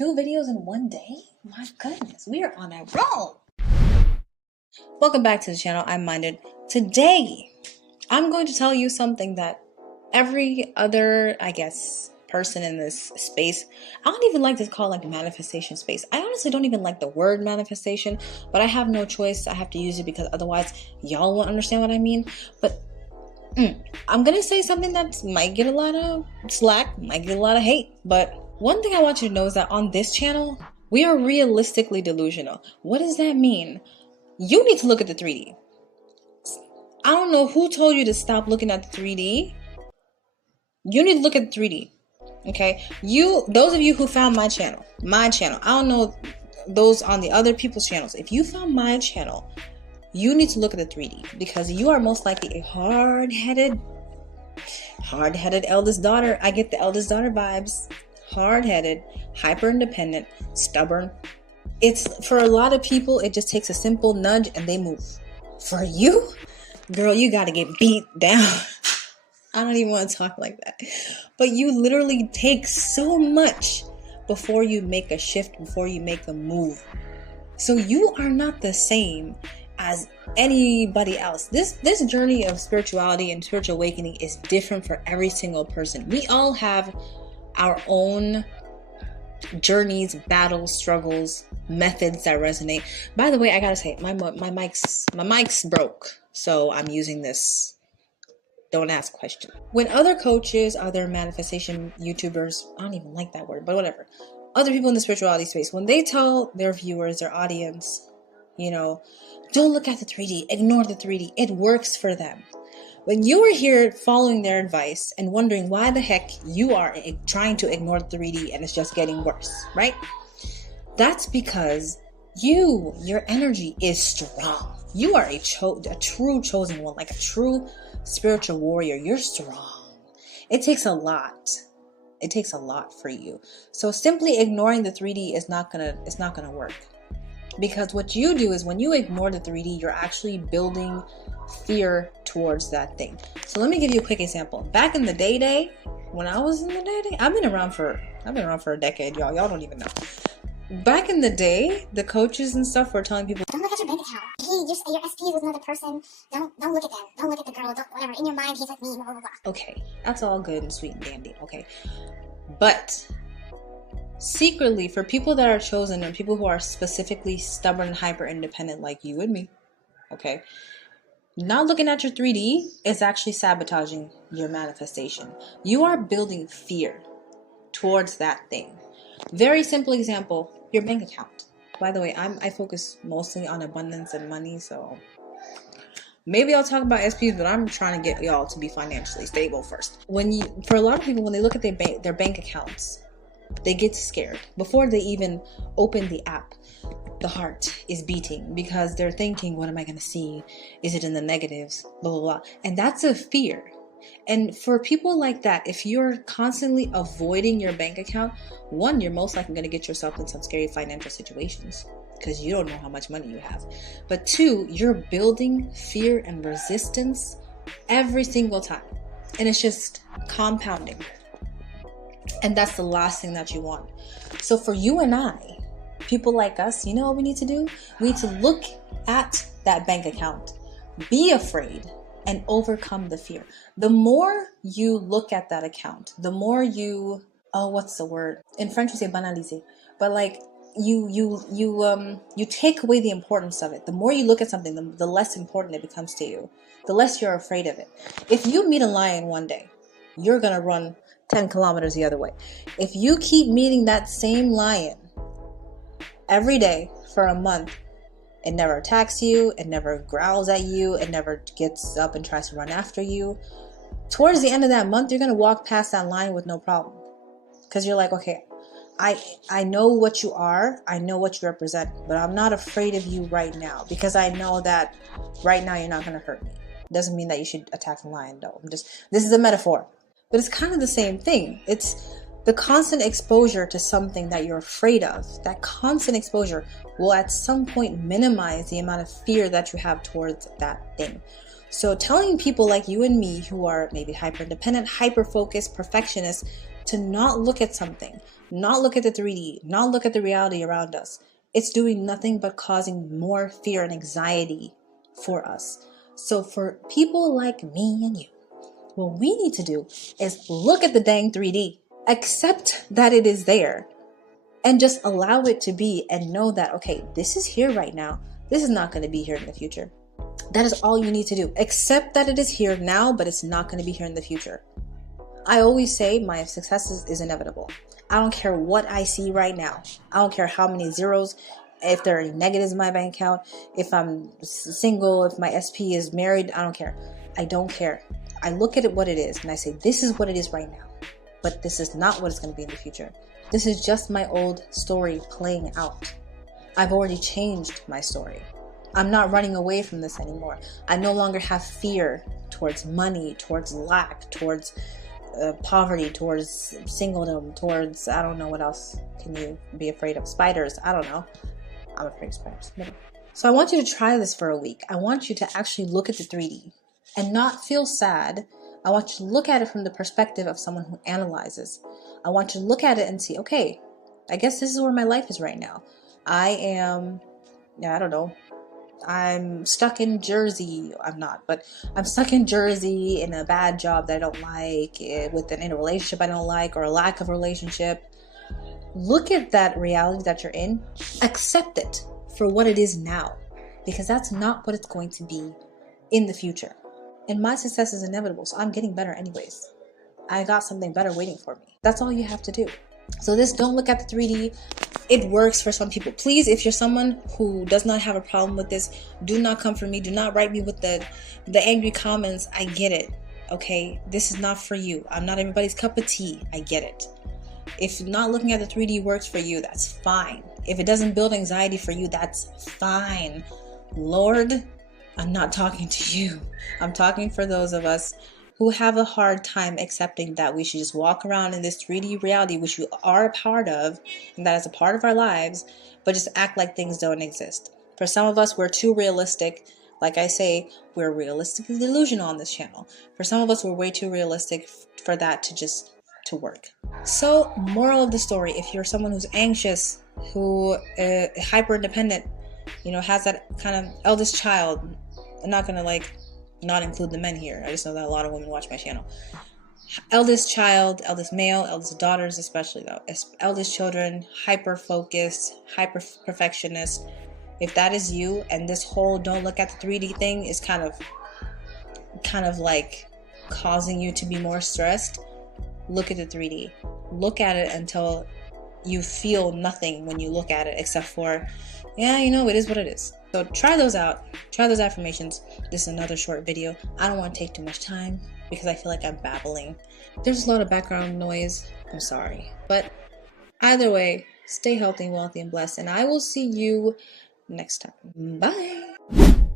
2 videos in one day? My goodness, we are on a roll. Welcome back to the channel. I'm Minded. Today, I'm going to tell you something that every other, person in this space, I don't even like to call like manifestation space. I honestly don't even like the word manifestation, but I have no choice. I have to use it because otherwise y'all won't understand what I mean. But I'm going to say something that might get a lot of slack, might get a lot of hate, but one thing I want you to know is that on this channel, we are realistically delusional. What does that mean? You need to look at the 3D. I don't know who told you to stop looking at the 3D. You need to look at the 3D. Okay? Those of you who found my channel, I don't know those on the other people's channels. If you found my channel, you need to look at the 3D because you are most likely a hard-headed eldest daughter. I get the eldest daughter vibes. Hard-headed, hyper-independent, stubborn. It's for a lot of people, it just takes a simple nudge and they move. For you, girl, you got to get beat down. I don't even want to talk like that. But you literally take so much before you make a shift, before you make a move. So you are not the same as anybody else. This journey of spirituality and spiritual awakening is different for every single person. We all have our own journeys, battles, struggles, methods that resonate. By the way, I gotta say, my mic's broke, so I'm using this. Don't ask questions. When other coaches, other manifestation YouTubers, I don't even like that word, but whatever, other people in the spirituality space, when they tell their viewers, their audience, don't look at the 3D, ignore the 3D, it works for them. When you are here following their advice and wondering why the heck you are trying to ignore the 3D and it's just getting worse, right? That's because your energy is strong. You are a true chosen one, like a true spiritual warrior. You're strong. It takes a lot. It takes a lot for you. So simply ignoring the 3D is not gonna work. Because what you do is when you ignore the 3D, you're actually building fear towards that thing. So let me give you a quick example. Back in the day, when I was in the day, I've been around for a decade, y'all. Y'all don't even know. Back in the day, the coaches and stuff were telling people, don't look at your bank account. Your SP is with another person. Don't look at them. Don't look at the girl. Whatever. In your mind, he's like me. Blah, blah, blah. Okay, that's all good and sweet and dandy. Okay, but secretly, for people that are chosen and people who are specifically stubborn and hyper independent like you and me, okay, not looking at your 3D is actually sabotaging your manifestation. You are building fear towards that thing. Very simple example, your bank account. By the way, I focus mostly on abundance and money, so maybe I'll talk about SPs, but I'm trying to get y'all to be financially stable first. For a lot of people, when they look at their bank accounts, they get scared. Before they even open the app, the heart is beating because they're thinking, what am I going to see? Is it in the negatives? Blah, blah, blah. And that's a fear. And for people like that, if you're constantly avoiding your bank account, one, you're most likely going to get yourself in some scary financial situations because you don't know how much money you have. But two, you're building fear and resistance every single time. And it's just compounding. And that's the last thing that you want. So for you and I, people like us, you know what we need to do? We need to look at that bank account, be afraid, and overcome the fear. The more you look at that account, the more you, what's the word? In French, we say banaliser, but like you take away the importance of it. The more you look at something, the less important it becomes to you, the less you're afraid of it. If you meet a lion one day, you're gonna run 10 kilometers the other way. If you keep meeting that same lion every day for a month, it never attacks you, it never growls at you, it never gets up and tries to run after you. Towards the end of that month, you're going to walk past that lion with no problem. Because you're like, okay, I know what you are, I know what you represent, but I'm not afraid of you right now because I know that right now you're not going to hurt me. Doesn't mean that you should attack the lion, though. This is a metaphor. But it's kind of the same thing. It's the constant exposure to something that you're afraid of. That constant exposure will at some point minimize the amount of fear that you have towards that thing. So telling people like you and me who are maybe hyper independent, hyper focused, perfectionists to not look at something, not look at the 3D, not look at the reality around us. It's doing nothing but causing more fear and anxiety for us. So for people like me and you, what we need to do is look at the dang 3D, accept that it is there, and just allow it to be, and know that, okay, this is here right now. This is not going to be here in the future. That is all you need to do. Accept that it is here now, but it's not going to be here in the future. I always say my success is inevitable. I don't care what I see right now. I don't care how many zeros, if there are any negatives in my bank account, if I'm single, if my SP is married, I don't care. I don't care. I look at it what it is and I say, this is what it is right now, but this is not what it's going to be in the future. This is just my old story playing out. I've already changed my story. I'm not running away from this anymore. I no longer have fear towards money, towards lack, towards poverty, towards singledom, towards, I don't know what else can you be afraid of. Spiders, I don't know. I'm afraid of spiders. So I want you to try this for a week. I want you to actually look at the 3D and not feel sad. I want you to look at it from the perspective of someone who analyzes. I want you to look at it and see, okay, I guess this is where my life is right now. I am, I don't know, I'm stuck in Jersey. I'm not, but I'm stuck in Jersey in a bad job that I don't like, in a relationship I don't like, or a lack of relationship. Look at that reality that you're in, accept it for what it is now, because that's not what it's going to be in the future. And my success is inevitable, so I'm getting better anyways. I got something better waiting for me. That's all you have to do. So don't look at the 3D. It works for some people. Please, if you're someone who does not have a problem with this, do not come for me. Do not write me with the angry comments. I get it. Okay? This is not for you. I'm not everybody's cup of tea. I get it. If not looking at the 3D works for you, that's fine. If it doesn't build anxiety for you, that's fine. Lord, I'm not talking to you. I'm talking for those of us who have a hard time accepting that we should just walk around in this 3D reality, which we are a part of, and that is a part of our lives, but just act like things don't exist. For some of us, we're too realistic. Like I say, we're realistically delusional on this channel. For some of us, we're way too realistic for that to work. So, moral of the story, if you're someone who's anxious, who hyper independent, has that kind of eldest child, I'm not gonna not include the men here. I just know that a lot of women watch my channel. Eldest child, eldest male, eldest daughters especially though. Eldest children, hyper focused, hyper perfectionist. If that is you, and this whole don't look at the 3D thing is kind of like causing you to be more stressed, look at the 3D. Look at it until you feel nothing when you look at it, except for, it is what it is. So try those out. Try those affirmations. This is another short video. I don't want to take too much time because I feel like I'm babbling. There's a lot of background noise. I'm sorry. But either way, stay healthy, wealthy, and blessed. And I will see you next time. Bye.